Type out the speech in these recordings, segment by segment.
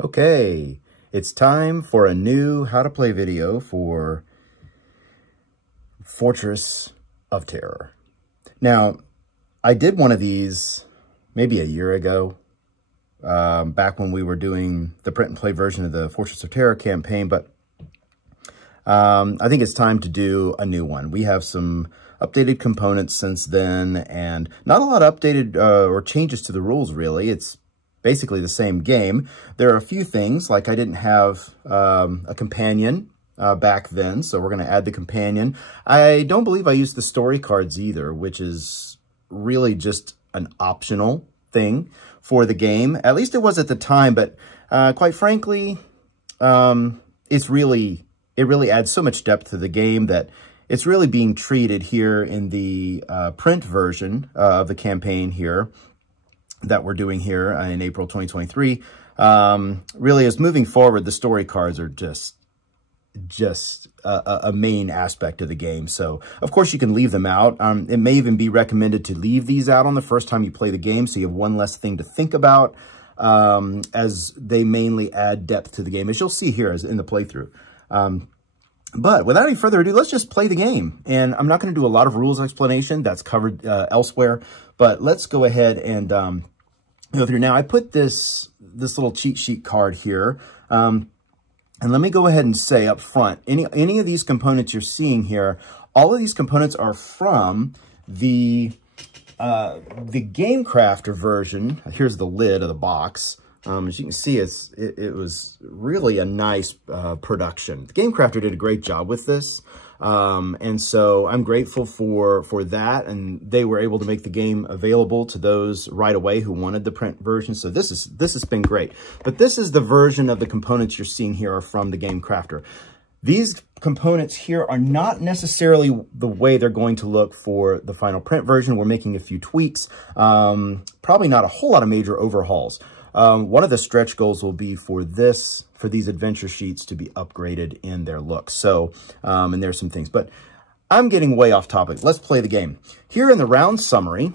Okay, it's time for a new how to play video for Fortress of Terror. Now, I did one of these maybe a year ago, back when we were doing the print and play version of the Fortress of Terror campaign, but I think it's time to do a new one. We have some updated components since then, and not a lot of updated or changes to the rules, really. It's basically the same game. There are a few things, like I didn't have a companion back then, so we're going to add the companion. I don't believe I used the story cards either, which is really just an optional thing for the game. At least it was at the time, but quite frankly, it really adds so much depth to the game that it's really being treated here in the print version of the campaign here that we're doing here in April 2023. Really, as moving forward, the story cards are just a main aspect of the game. So, of course, you can leave them out. It may even be recommended to leave these out on the first time you play the game, so you have one less thing to think about, as they mainly add depth to the game, as you'll see here as in the playthrough. But without any further ado, let's just play the game. And I'm not going to do a lot of rules explanation. That's covered elsewhere. But let's go ahead and go through. Now, I put this little cheat sheet card here. And let me go ahead and say up front, any of these components you're seeing here, all of these components are from the Game Crafter version. Here's the lid of the box. As you can see, it was really a nice production. The Game Crafter did a great job with this, and so I'm grateful for that. And they were able to make the game available to those right away who wanted the print version. So this has been great. But this is the version of the components you're seeing here are from the Game Crafter. These components here are not necessarily the way they're going to look for the final print version. We're making a few tweaks, probably not a whole lot of major overhauls. One of the stretch goals will be for these adventure sheets to be upgraded in their look. So, and there's some things, but I'm getting way off topic. Let's play the game. Here in the round summary,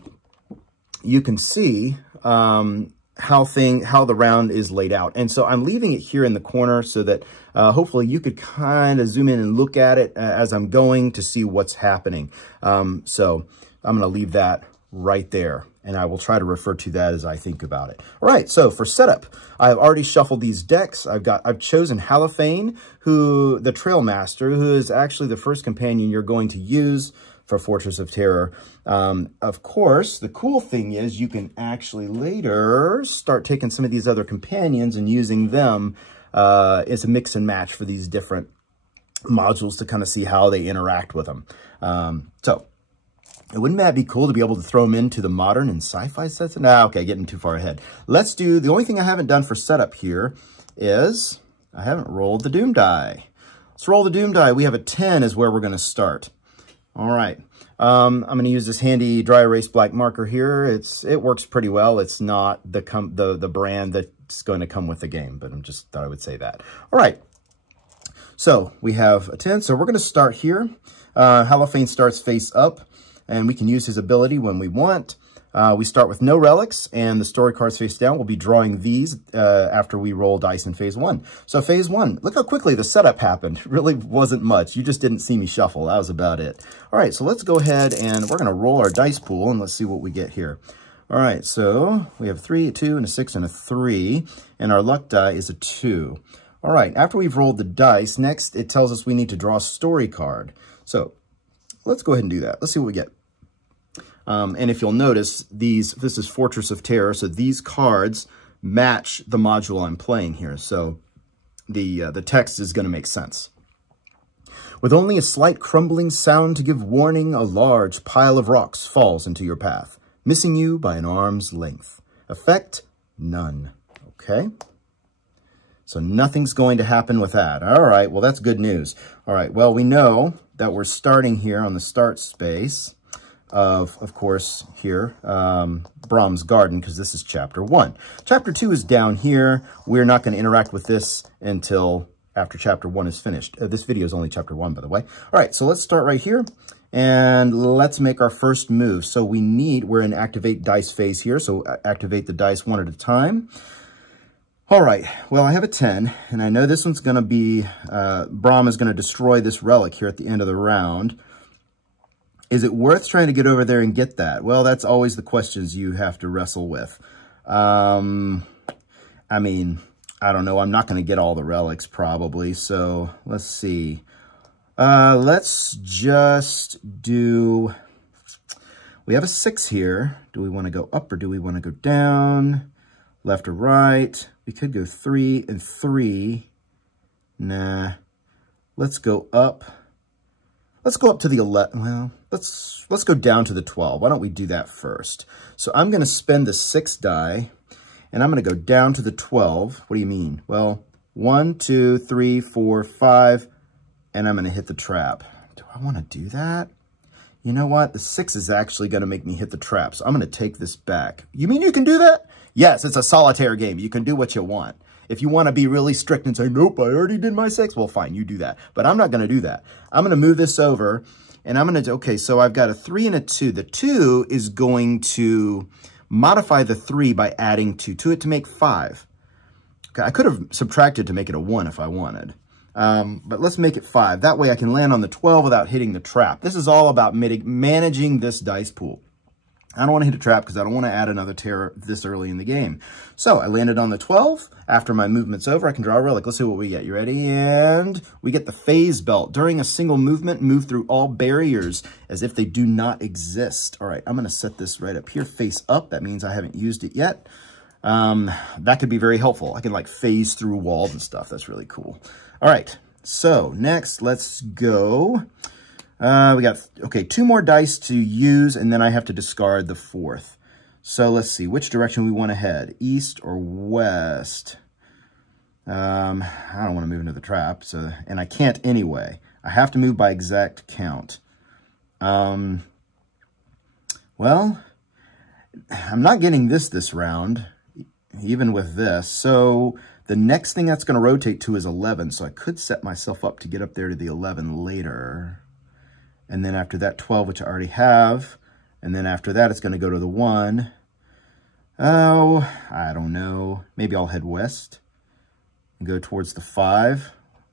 you can see how the round is laid out. And so I'm leaving it here in the corner so that hopefully you could kind of zoom in and look at it as I'm going to see what's happening. So I'm going to leave that right there, and I will try to refer to that as I think about it. All right, so for setup, I've already shuffled these decks. I've chosen Halophane, the Trail Master, who is actually the first companion you're going to use for Fortress of Terror. Of course, the cool thing is you can actually later start taking some of these other companions and using them as a mix and match for these different modules to kind of see how they interact with them. Wouldn't that be cool to be able to throw them into the modern and sci-fi sets? Nah, okay, getting too far ahead. Let's do, the only thing I haven't done for setup here is I haven't rolled the Doom die. Let's roll the Doom die. We have a 10 is where we're going to start. All right. I'm going to use this handy dry erase black marker here. It works pretty well. It's not the brand that's going to come with the game, but I just thought I would say that. All right. So we have a 10. So we're going to start here. Halophane starts face up, and we can use his ability when we want. We start with no relics, and the story cards face down. We'll be drawing these after we roll dice in phase 1. So phase 1, look how quickly the setup happened. It really wasn't much. You just didn't see me shuffle. That was about it. All right, so let's go ahead and we're going to roll our dice pool, and let's see what we get here. All right, so we have 3, a 2, and a 6, and a 3, and our luck die is a 2. All right, after we've rolled the dice, next it tells us we need to draw a story card. So let's go ahead and do that. Let's see what we get. And if you'll notice, this is Fortress of Terror, so these cards match the module I'm playing here. So the text is going to make sense. With only a slight crumbling sound to give warning, a large pile of rocks falls into your path, missing you by an arm's length. Effect, none. Okay. So nothing's going to happen with that. All right, well, that's good news. All right, well, we know that we're starting here on the start space of course, here, Brahm's Garden, because this is Chapter 1. Chapter 2 is down here. We're not going to interact with this until after Chapter 1 is finished. This video is only Chapter 1, by the way. All right, so let's start right here, and let's make our first move. So we're in Activate Dice phase here, so activate the dice one at a time. All right, well, I have a 10, and I know this one's going to be, Braum is going to destroy this relic here at the end of the round. Is it worth trying to get over there and get that? Well, that's always the questions you have to wrestle with. I mean, I don't know. I'm not going to get all the relics probably, so let's see. Let's just do... We have a 6 here. Do we want to go up or do we want to go down? Left or right? We could go 3 and 3. Nah. Let's go up. Let's go up to the 11. Well, let's go down to the 12. Why don't we do that first? So I'm going to spend the 6 die, and I'm going to go down to the 12. What do you mean? Well, 1, 2, 3, 4, 5, and I'm going to hit the trap. Do I want to do that? You know what? The 6 is actually going to make me hit the trap, so I'm going to take this back. You mean you can do that? Yes, it's a solitaire game. You can do what you want. If you want to be really strict and say, nope, I already did my 6, well, fine, you do that. But I'm not going to do that. I'm going to move this over, and I'm going to, okay, so I've got a 3 and a 2. The 2 is going to modify the 3 by adding 2 to it to make 5. Okay, I could have subtracted to make it a 1 if I wanted. But let's make it 5. That way I can land on the 12 without hitting the trap. This is all about managing this dice pool. I don't want to hit a trap because I don't want to add another terror this early in the game. So I landed on the 12. After my movement's over, I can draw a relic. Let's see what we get. You ready? And we get the phase belt. During a single movement, move through all barriers as if they do not exist. All right, I'm going to set this right up here, face up. That means I haven't used it yet. That could be very helpful. I can like phase through walls and stuff. That's really cool. All right, so next, let's go. We got, okay, 2 more dice to use, and then I have to discard the 4th. So let's see, which direction we want to head, east or west? I don't want to move into the trap, so, and I can't anyway. I have to move by exact count. Well, I'm not getting this round, even with this. So the next thing that's going to rotate to is 11, so I could set myself up to get up there to the 11 later. And then after that, 12, which I already have. And then after that, it's going to go to the 1. Oh, I don't know. Maybe I'll head west and go towards the 5.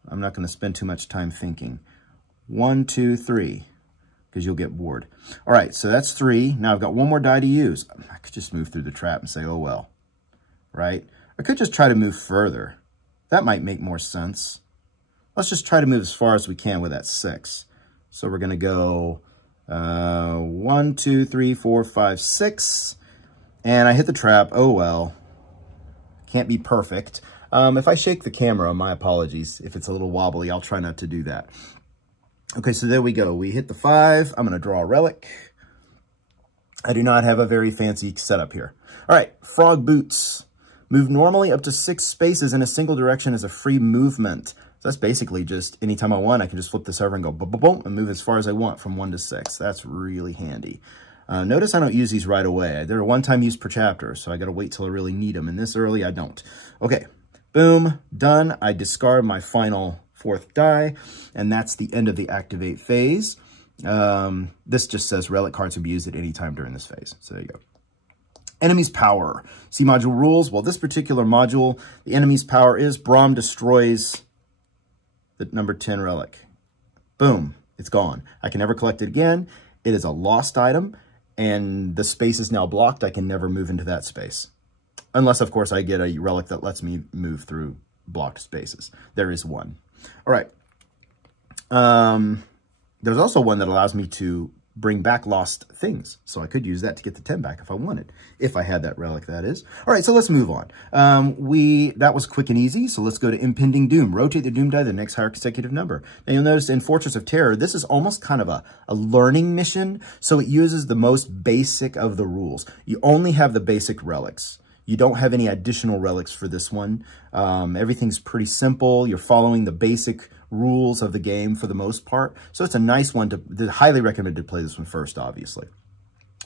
I'm not going to spend too much time thinking. 1, 2, 3, because you'll get bored. All right, so that's 3. Now I've got 1 more die to use. I could just move through the trap and say, oh, well, right? I could just try to move further. That might make more sense. Let's just try to move as far as we can with that 6. So we're going to go 1, 2, 3, 4, 5, 6. And I hit the trap. Oh, well. Can't be perfect. If I shake the camera, my apologies. If it's a little wobbly, I'll try not to do that. Okay, so there we go. We hit the 5. I'm going to draw a relic. I do not have a very fancy setup here. All right, frog boots. Move normally up to 6 spaces in a single direction as a free movement. So that's basically just anytime I want, I can just flip this over and go boom, boom, boom, and move as far as I want from 1 to 6. That's really handy. Notice I don't use these right away. They're a one-time use per chapter, so I got to wait till I really need them. And this early, I don't. Okay, boom, done. I discard my final 4th die, and that's the end of the activate phase. This just says relic cards can be used at any time during this phase. So there you go. Enemy's power. See module rules. Well, this particular module, the enemy's power is Braum destroys the number 10 relic. Boom, it's gone. I can never collect it again. It is a lost item, and the space is now blocked. I can never move into that space. Unless, of course, I get a relic that lets me move through blocked spaces. There is one. All right. There's also one that allows me to bring back lost things. So I could use that to get the 10 back if I wanted. If I had that relic, that is. All right, so let's move on. That was quick and easy, so let's go to Impending Doom. Rotate the Doom die to the next higher consecutive number. Now you'll notice in Fortress of Terror, this is almost kind of a learning mission, so it uses the most basic of the rules. You only have the basic relics. You don't have any additional relics for this one. Everything's pretty simple. You're following the basic rules of the game for the most part. So it's a nice one to highly recommend to play this one first, obviously.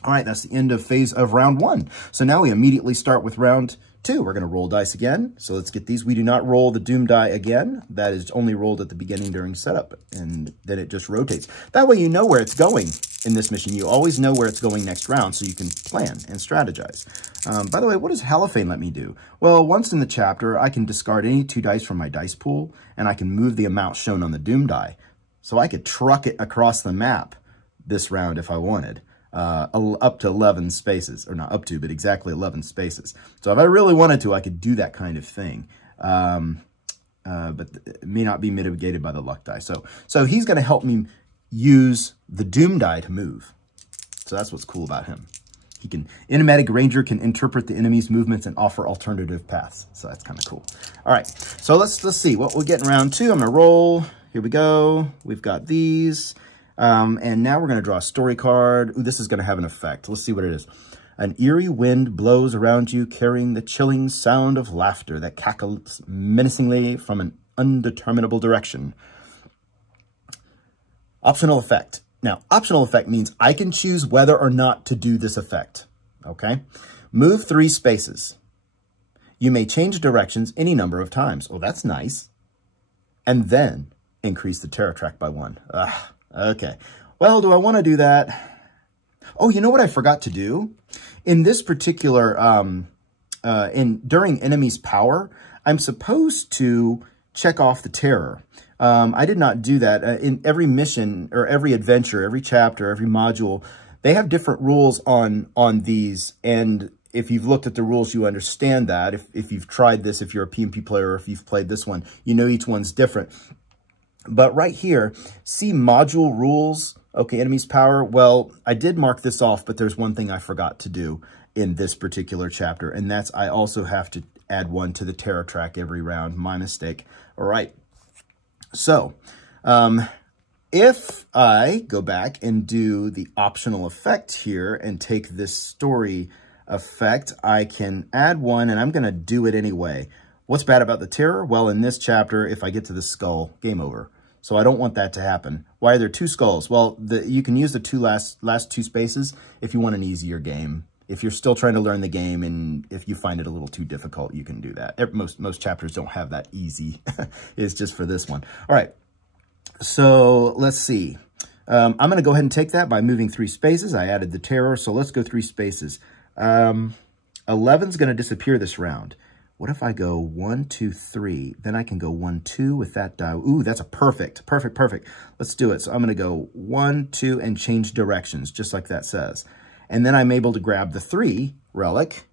All right, that's the end of phase of round 1. So now we immediately start with round 2. We're going to roll dice again. So let's get these. We do not roll the Doom die again. That is only rolled at the beginning during setup, and then it just rotates. That way you know where it's going in this mission. You always know where it's going next round, so you can plan and strategize. By the way, what does Halophane let me do? Well, once in the chapter, I can discard any 2 dice from my dice pool, and I can move the amount shown on the Doom die. So I could truck it across the map this round if I wanted. Up to 11 spaces, or not up to, but exactly 11 spaces. So if I really wanted to, I could do that kind of thing. But it may not be mitigated by the luck die. So he's going to help me use the Doom die to move. So that's what's cool about him. Enigmatic Ranger can interpret the enemy's movements and offer alternative paths. So that's kind of cool. All right, so let's see what we'll get in round 2. I'm going to roll. Here we go. We've got these. And now we're going to draw a story card. Ooh, this is going to have an effect. Let's see what it is. An eerie wind blows around you, carrying the chilling sound of laughter that cackles menacingly from an undeterminable direction. Optional effect. Now, optional effect means I can choose whether or not to do this effect. Okay? Move 3 spaces. You may change directions any number of times. Oh, that's nice. And then increase the terror track by 1. Okay. Well, do I want to do that? Oh, you know what I forgot to do? In this particular, during enemy's power, I'm supposed to check off the terror. I did not do that. In every mission, or every adventure, every chapter, every module, they have different rules on these. And if you've looked at the rules, you understand that. If you've tried this, if you're a PMP player, or if you've played this one, you know each one's different. But right here, see module rules, okay, enemy's power. Well, I did mark this off, but there's one thing I forgot to do in this particular chapter, and that's I also have to add 1 to the terror track every round. My mistake. All right. So, if I go back and do the optional effect here and take this story effect, I can add 1, and I'm going to do it anyway. What's bad about the terror? Well, in this chapter, if I get to the skull, game over. So I don't want that to happen. Why are there 2 skulls? Well, you can use the last 2 spaces if you want an easier game. If you're still trying to learn the game and if you find it a little too difficult, you can do that. Most chapters don't have that easy. It's just for this one. All right. So let's see. I'm going to go ahead and take that by moving 3 spaces. I added the terror, so let's go 3 spaces. 11's going to disappear this round. What if I go 1, 2, 3? Then I can go 1, 2 with that die. Ooh, that's a perfect. Let's do it. So I'm going to go 1, 2, and change directions, just like that says. And then I'm able to grab the 3 relic.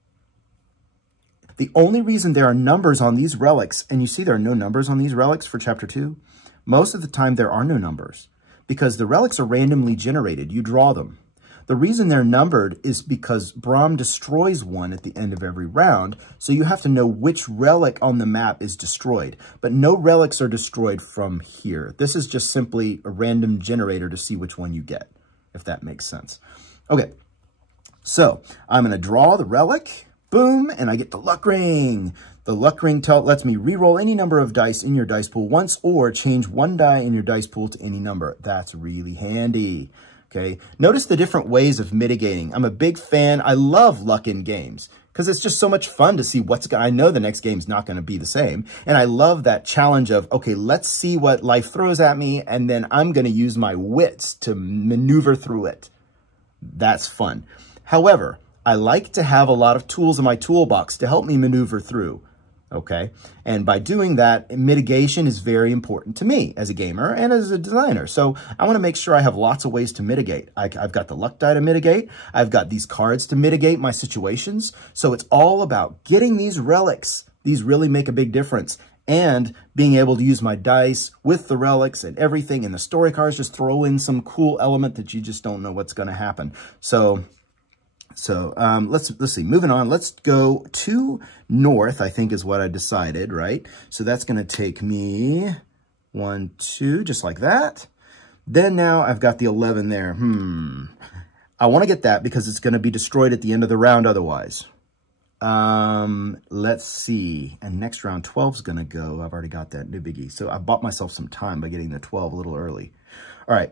The only reason there are numbers on these relics, and you see there are no numbers on these relics for Chapter 2, most of the time there are no numbers because the relics are randomly generated. You draw them. The reason they're numbered is because Brahm destroys one at the end of every round, so you have to know which relic on the map is destroyed. But no relics are destroyed from here. This is just simply a random generator to see which one you get, if that makes sense. Okay, so I'm going to draw the relic, boom, and I get the luck ring. The luck ring lets me re-roll any number of dice in your dice pool once or change 1 die in your dice pool to any number. That's really handy. Okay, notice the different ways of mitigating. I'm a big fan. I love luck in games because it's just so much fun to see what's going to, I know the next game's not going to be the same. And I love that challenge of, okay, let's see what life throws at me. And then I'm going to use my wits to maneuver through it. That's fun. However, I like to have a lot of tools in my toolbox to help me maneuver through. Okay, and by doing that, mitigation is very important to me as a gamer and as a designer. So I want to make sure I have lots of ways to mitigate. I've got the luck die to mitigate. I've got these cards to mitigate my situations. So it's all about getting these relics. These really make a big difference. And being able to use my dice with the relics and everything. And the story cards just throw in some cool element that you just don't know what's going to happen. So let's see, moving on, let's go to north, I think is what I decided, right? So that's going to take me 1, 2, just like that. Then now I've got the 11 there. I want to get that because it's going to be destroyed at the end of the round otherwise. Let's see. And next round 12 is going to go. I've already got that, no biggie. So I bought myself some time by getting the 12 a little early. All right.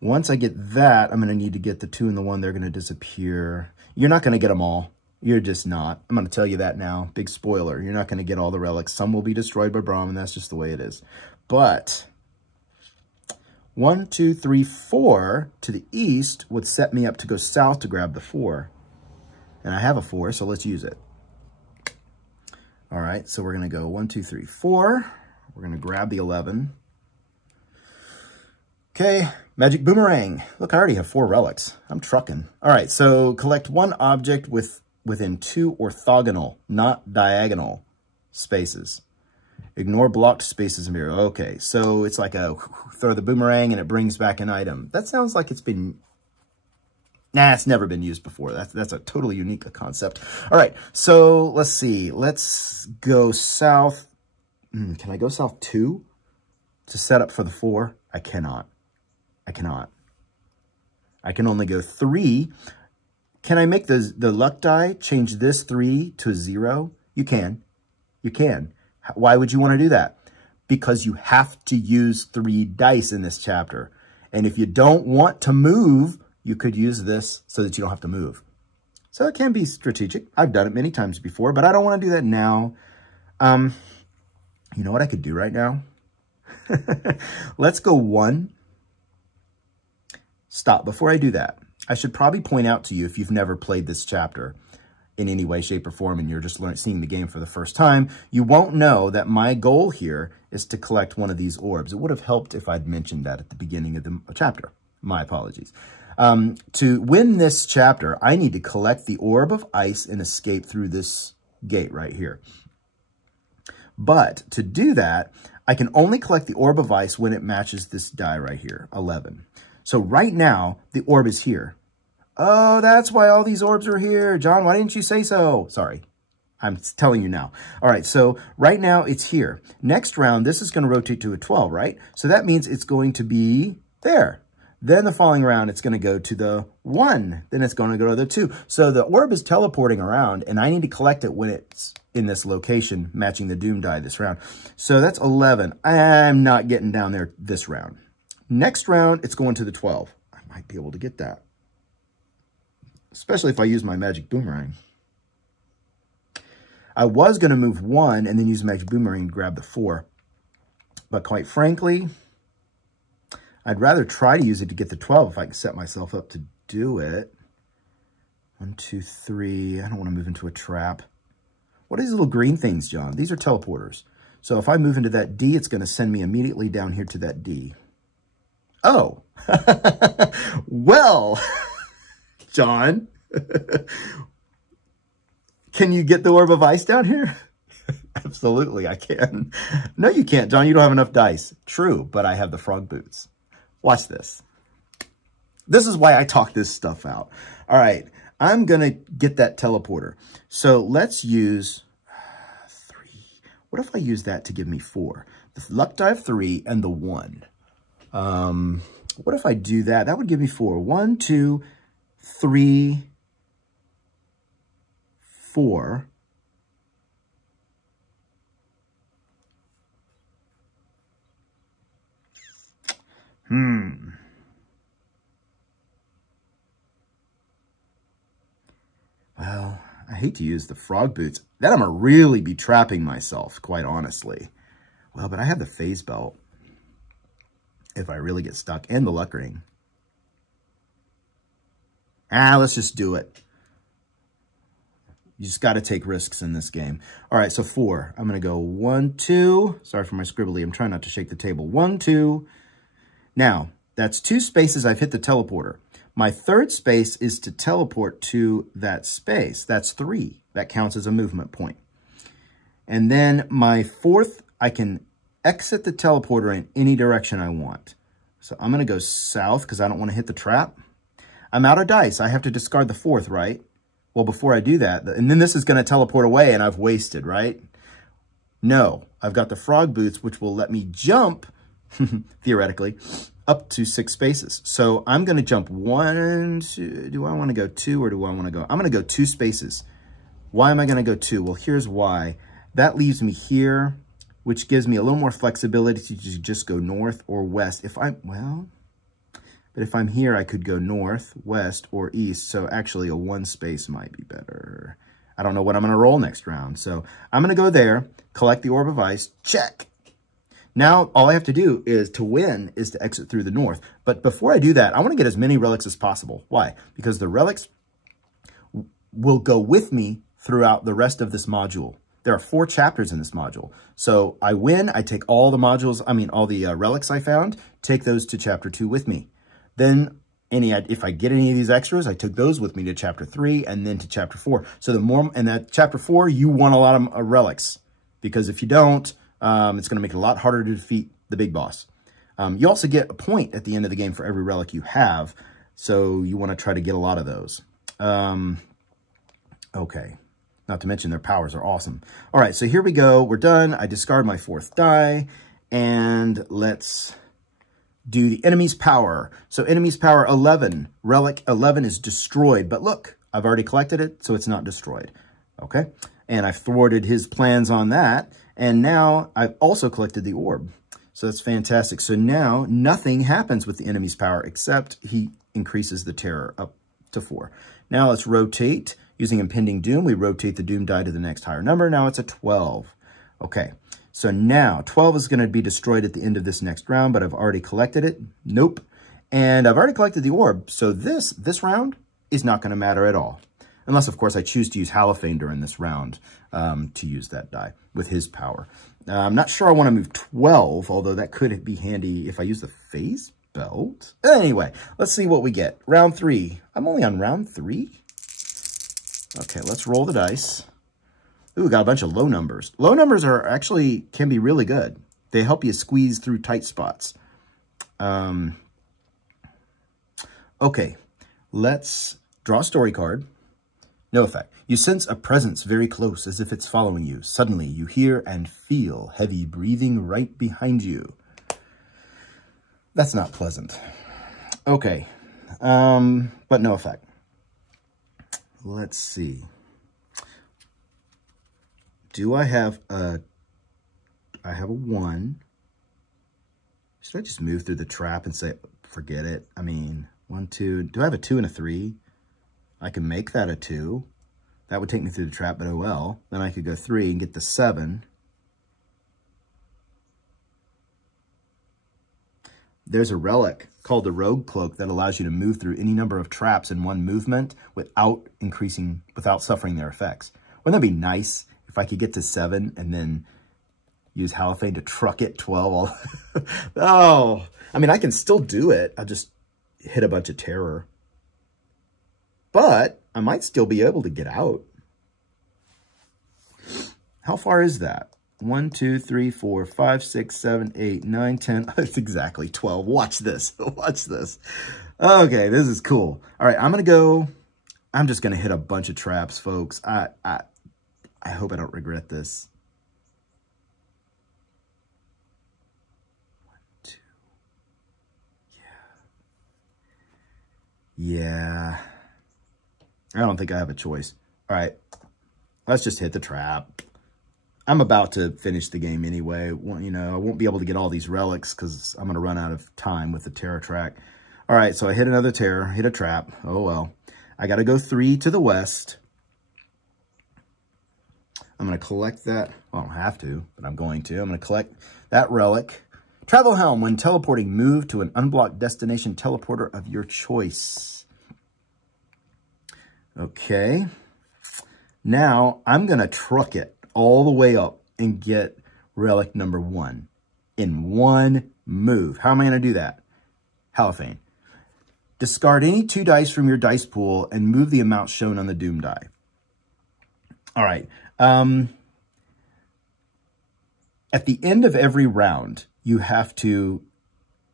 Once I get that, I'm going to need to get the 2 and the 1. They're going to disappear. You're not going to get them all. You're just not. I'm going to tell you that now. Big spoiler. You're not going to get all the relics. Some will be destroyed by Braum, and that's just the way it is. But 1, 2, 3, 4 to the east would set me up to go south to grab the 4. And I have a 4, so let's use it. All right, so we're going to go 1, 2, 3, 4. We're going to grab the 11. Okay, Magic Boomerang. Look, I already have 4 relics. I'm trucking. All right, so collect 1 object within 2 orthogonal, not diagonal, spaces. Ignore blocked spaces in here. Okay, so it's like a throw the boomerang and it brings back an item. That sounds like it's been... Nah, it's never been used before. That's a totally unique concept. All right, so let's see. Let's go south. Can I go south 2 to set up for the 4? I cannot. I cannot. I can only go 3. Can I make the luck die change this 3 to a 0? You can. You can. Why would you want to do that? Because you have to use 3 dice in this chapter. And if you don't want to move, you could use this so that you don't have to move. So it can be strategic. I've done it many times before, but I don't want to do that now. You know what I could do right now? Let's go 1. Stop. Before I do that, I should probably point out to you, if you've never played this chapter in any way, shape, or form, and you're just seeing the game for the first time, you won't know that my goal here is to collect one of these orbs. It would have helped if I'd mentioned that at the beginning of the chapter. My apologies. To win this chapter, I need to collect the Orb of Ice and escape through this gate right here. But to do that, I can only collect the Orb of Ice when it matches this die right here, 11. So right now, the orb is here. Oh, that's why all these orbs are here. John, why didn't you say so? Sorry, I'm telling you now. All right, so right now it's here. Next round, this is going to rotate to a 12, right? So that means it's going to be there. Then the following round, it's going to go to the 1. Then it's going to go to the 2. So the orb is teleporting around, and I need to collect it when it's in this location, matching the Doom die this round. So that's 11. I'm not getting down there this round. Next round, it's going to the 12. I might be able to get that, especially if I use my Magic Boomerang. I was going to move 1 and then use Magic Boomerang to grab the 4. But quite frankly, I'd rather try to use it to get the 12 if I can set myself up to do it. 1, 2, 3. I don't want to move into a trap. What are these little green things, John? These are teleporters. So if I move into that D, it's going to send me immediately down here to that D. Oh, well, John, can you get the Orb of Ice down here? Absolutely, I can. No, you can't, John. You don't have enough dice. True, but I have the frog boots. Watch this. This is why I talk this stuff out. All right, I'm going to get that teleporter. So let's use 3. What if I use that to give me 4? The luck die of 3 and the 1. What if I do that? That would give me 4. 1, 2, 3, 4. Well, I hate to use the frog boots. Then I'm going to really be trapping myself, quite honestly. Well, but I have the phase belt. If I really get stuck, and the luck ring. Let's just do it. You just got to take risks in this game. All right, so 4. I'm going to go 1, 2. Sorry for my scribbly. I'm trying not to shake the table. 1, 2. Now, that's 2 spaces I've hit the teleporter. My 3rd space is to teleport to that space. That's 3. That counts as a movement point. And then my 4th, I can exit the teleporter in any direction I want. So I'm going to go south because I don't want to hit the trap. I'm out of dice. I have to discard the 4th, right? Well, before I do that, and then this is going to teleport away and I've wasted, right? No, I've got the frog boots, which will let me jump, theoretically, up to 6 spaces. So I'm going to jump 1, 2. Do I want to go 2 or do I want to go? I'm going to go 2 spaces. Why am I going to go 2? Well, here's why. That leaves me here, which gives me a little more flexibility to just go north or west. If I, well, But if I'm here, I could go north, west, or east. So actually a 1 space might be better. I don't know what I'm going to roll next round. So I'm going to go there, collect the Orb of Ice, check. Now, all I have to do to win is to exit through the north. But before I do that, I want to get as many relics as possible. Why? Because the relics will go with me throughout the rest of this module. There are 4 chapters in this module. So I win, I take all the modules, all the relics I found, take those to chapter 2 with me. Then if I get any of these extras, I took those with me to chapter 3 and then to chapter 4. So and that chapter 4, you want a lot of relics, because if you don't, it's going to make it a lot harder to defeat the big boss. You also get a point at the end of the game for every relic you have, so you want to try to get a lot of those. Okay, not to mention their powers are awesome. All right, so here we go. We're done. I discard my 4th die, and let's do the enemy's power. So enemy's power 11. Relic 11 is destroyed, but look, I've already collected it, so it's not destroyed. Okay, and I've thwarted his plans on that, and now I've also collected the orb. So that's fantastic. So now nothing happens with the enemy's power except he increases the terror up to 4. Now let's rotate. Using Impending Doom, we rotate the Doom die to the next higher number. Now it's a 12. Okay, so now 12 is going to be destroyed at the end of this next round, but I've already collected it. Nope. And I've already collected the orb. So this round is not going to matter at all. Unless, of course, I choose to use Halophane during this round to use that die with his power. I'm not sure I want to move 12, although that could be handy if I use the Phase Belt. Anyway, let's see what we get. Round 3. I'm only on round 3? Okay, let's roll the dice. Ooh, got a bunch of low numbers. Low numbers can be really good. They help you squeeze through tight spots. Okay, let's draw a story card. No effect. You sense a presence very close, as if it's following you. Suddenly, you hear and feel heavy breathing right behind you. That's not pleasant. Okay, but no effect. Let's see. Do I have a 1. Should I just move through the trap and say, forget it? 1, 2. Do I have a 2 and a 3? I can make that a 2. That would take me through the trap, but oh well. Then I could go 3 and get the 7. There's a relic called the Rogue Cloak that allows you to move through any number of traps in one movement without suffering their effects. Wouldn't that be nice if I could get to 7 and then use Halophane to truck it 12? Oh, I can still do it. I'll just hit a bunch of terror. But I might still be able to get out. How far is that? 1, 2, 3, 4, 5, 6, 7, 8, 9, 10. It's exactly 12. Watch this. Watch this. Okay, this is cool. All right, I'm just going to hit a bunch of traps, folks. I hope I don't regret this. 1, 2. Yeah. I don't think I have a choice. All right, let's just hit the trap. I'm about to finish the game anyway. I won't be able to get all these relics because I'm going to run out of time with the terror track. All right, so I hit another terror, hit a trap. Oh, well. I got to go 3 to the west. I'm going to collect that. Well, I don't have to, but I'm going to. I'm going to collect that relic. Travel Helm. When teleporting, move to an unblocked destination teleporter of your choice. Okay. Now, I'm going to truck it all the way up and get relic number 1 in one move. How am I going to do that? Halophane. Discard any 2 dice from your dice pool and move the amount shown on the Doom die. All right. At the end of every round, you have to,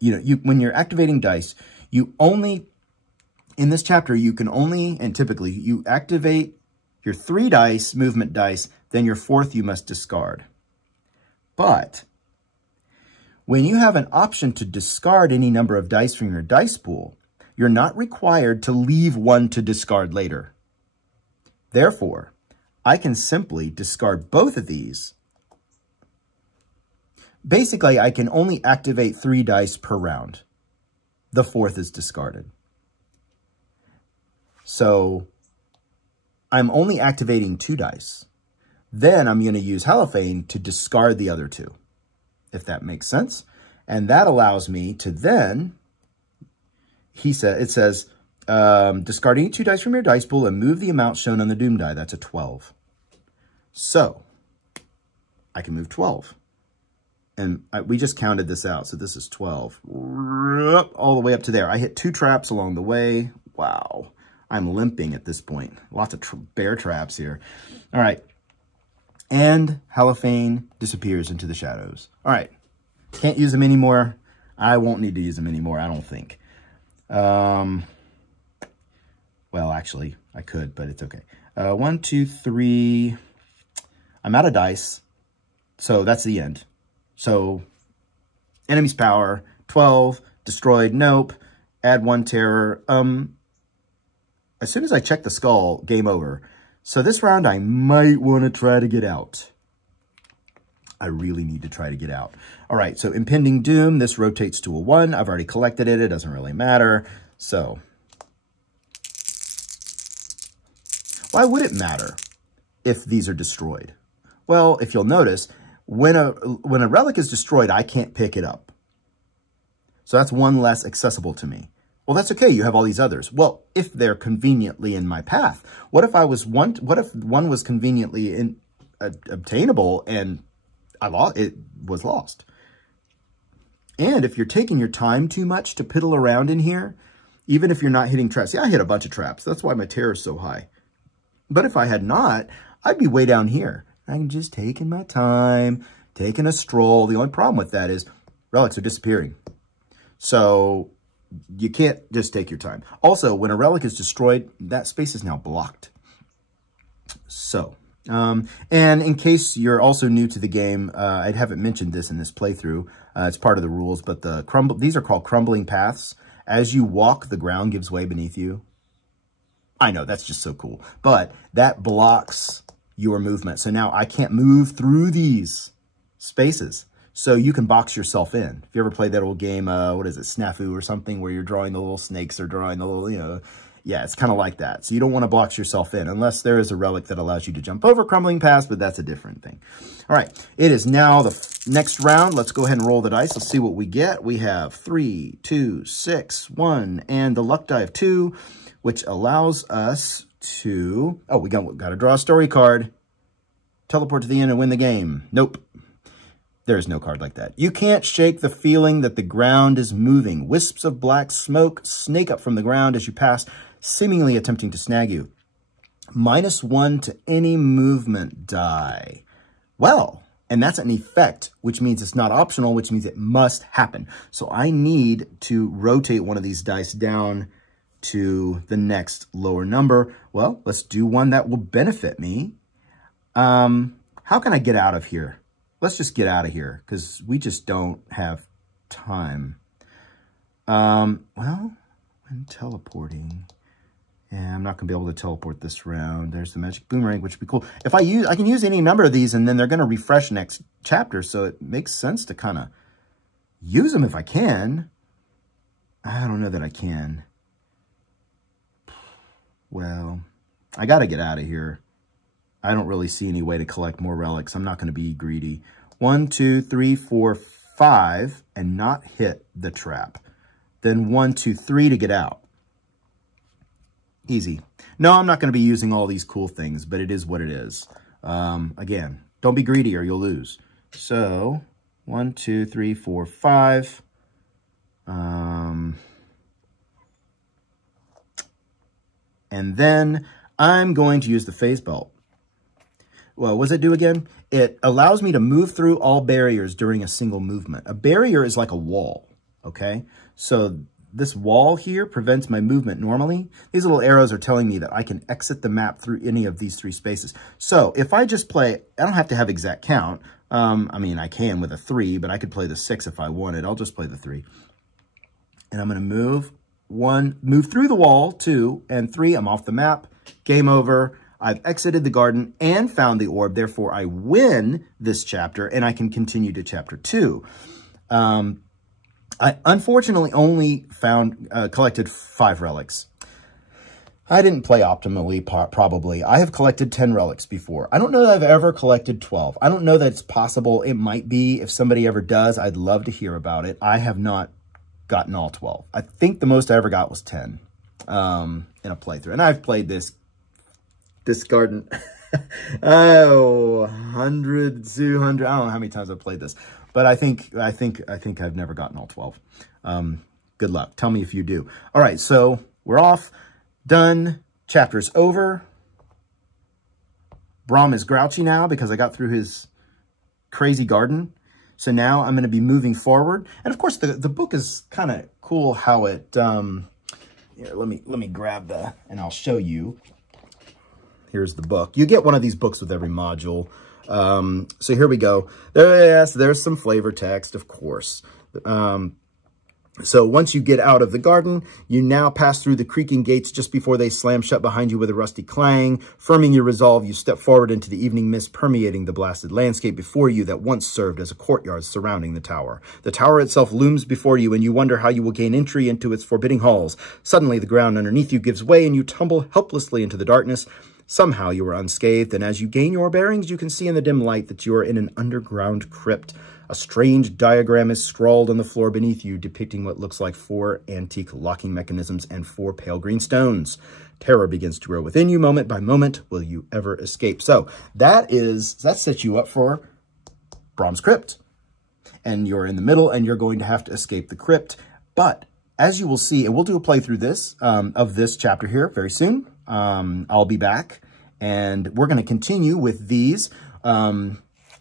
when you're activating dice, in this chapter, you can only, and typically, you activate your 3 dice, movement dice, then your 4th you must discard. But when you have an option to discard any number of dice from your dice pool, you're not required to leave 1 to discard later. Therefore, I can simply discard both of these. Basically, I can only activate 3 dice per round. the 4th is discarded. So I'm only activating 2 dice. Then I'm going to use Halophane to discard the other 2, if that makes sense. And that allows me to then, it says, discard any 2 dice from your dice pool and move the amount shown on the Doom die. That's a 12. So I can move 12. And we just counted this out. So this is 12. All the way up to there. I hit 2 traps along the way. Wow. I'm limping at this point. Lots of bear traps here. All right. And Halophane disappears into the shadows. All right. Can't use them anymore. I won't need to use them anymore, I don't think. Well, actually, I could, but it's okay. 1, 2, 3. I'm out of dice. So that's the end. So enemy's power, 12, destroyed, nope. Add 1 terror. As soon as I check the skull, game over. So this round, I might want to try to get out. I really need to try to get out. All right, so Impending Doom, this rotates to a 1. I've already collected it. It doesn't really matter. So why would it matter if these are destroyed? Well, if you'll notice, when a relic is destroyed, I can't pick it up. So that's 1 less accessible to me. Well, that's okay. You have all these others. Well, if they're conveniently in my path, what if one was conveniently obtainable and it was lost? And if you're taking your time too much to piddle around in here, even if you're not hitting traps. See, I hit a bunch of traps. That's why my terror is so high. But if I had not, I'd be way down here. I'm just taking my time, taking a stroll. The only problem with that is relics are disappearing. So you can't just take your time. Also, when a relic is destroyed, that space is now blocked. So, and in case you're also new to the game, I haven't mentioned this in this playthrough. It's part of the rules, but these are called crumbling paths. As you walk, the ground gives way beneath you. I know, that's just so cool. But that blocks your movement. So now I can't move through these spaces. So you can box yourself in. If you ever played that old game, what is it, Snafu or something, where you're drawing the little snakes or drawing the little, yeah, it's kind of like that. So you don't want to box yourself in unless there is a relic that allows you to jump over crumbling paths, but that's a different thing. All right, it is now the next round. Let's go ahead and roll the dice. Let's see what we get. We have 3, 2, 6, 1, and the luck die of 2, which allows us to, oh, we got to draw a story card. Teleport to the end and win the game. Nope. There's no card like that. You can't shake the feeling that the ground is moving. Wisps of black smoke snake up from the ground as you pass, seemingly attempting to snag you. -1 to any movement die. Well, and that's an effect, which means it's not optional, which means it must happen. So I need to rotate one of these dice down to the next lower number. Well, let's do one that will benefit me. How can I get out of here? Let's just get out of here because we just don't have time. Well, when teleporting, and I'm not going to be able to teleport this round. There's the magic boomerang, which would be cool. If I can use any number of these, and then they're going to refresh next chapter, so it makes sense to kind of use them if I can. I don't know that I can. Well, I got to get out of here. I don't really see any way to collect more relics. I'm not going to be greedy. 1, 2, 3, 4, 5, and not hit the trap. Then 1, 2, 3 to get out. Easy. No, I'm not going to be using all these cool things, but it is what it is. Again, don't be greedy or you'll lose. So, 1, 2, 3, 4, 5. And then I'm going to use the phase belt. Well, what does it do again? It allows me to move through all barriers during a single movement. A barrier is like a wall, okay? So this wall here prevents my movement normally. These little arrows are telling me that I can exit the map through any of these 3 spaces. So if I just play, I don't have to have exact count. I mean, I can with a 3, but I could play the 6 if I wanted. I'll just play the 3. And I'm going to move through the wall, 2, and 3. I'm off the map. Game over. I've exited the garden and found the orb. Therefore, I win this chapter, and I can continue to chapter 2. I unfortunately only collected 5 relics. I didn't play optimally, probably. I have collected 10 relics before. I don't know that I've ever collected 12. I don't know that it's possible. It might be. If somebody ever does, I'd love to hear about it. I have not gotten all 12. I think the most I ever got was 10 in a playthrough. And I've played this garden, 100, 200, I don't know how many times I've played this. But I think I've never gotten all 12. Good luck. Tell me if you do. All right, so we're off. Done. Chapter's over. Brom is grouchy now because I got through his crazy garden. So now I'm going to be moving forward. And of course, the book is kind of cool how it, here, let me grab and I'll show you. Here's the book. You get one of these books with every module. So here we go. There's some flavor text, of course. So once you get out of the garden, you now pass through the creaking gates just before they slam shut behind you with a rusty clang. Firming your resolve, you step forward into the evening mist permeating the blasted landscape before you that once served as a courtyard surrounding the tower. The tower itself looms before you, and you wonder how you will gain entry into its forbidding halls. Suddenly, the ground underneath you gives way, and you tumble helplessly into the darkness. Somehow you are unscathed, and as you gain your bearings, you can see in the dim light that you are in an underground crypt. A strange diagram is scrawled on the floor beneath you, depicting what looks like 4 antique locking mechanisms and 4 pale green stones. Terror begins to grow within you moment by moment. Will you ever escape? So that sets you up for Brom's Crypt. And you're in the middle, and you're going to have to escape the crypt. But as you will see, and we'll do a playthrough of this chapter here very soon. I'll be back, and we're going to continue with these.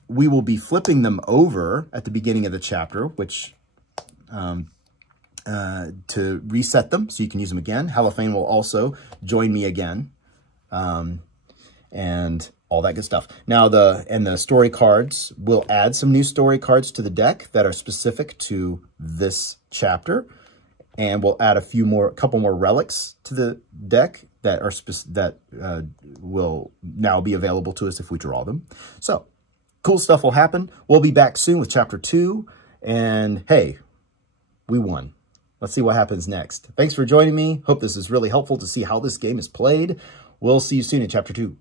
We will be flipping them over at the beginning of the chapter, which to reset them so you can use them again. Halifane will also join me again, and all that good stuff. Now, the story cards, we'll add some new story cards to the deck that are specific to this chapter, and we'll add a couple more relics to the deck that will now be available to us if we draw them. So, cool stuff will happen. We'll be back soon with Chapter 2. And hey, we won. Let's see what happens next. Thanks for joining me. Hope this is really helpful to see how this game is played. We'll see you soon in Chapter 2.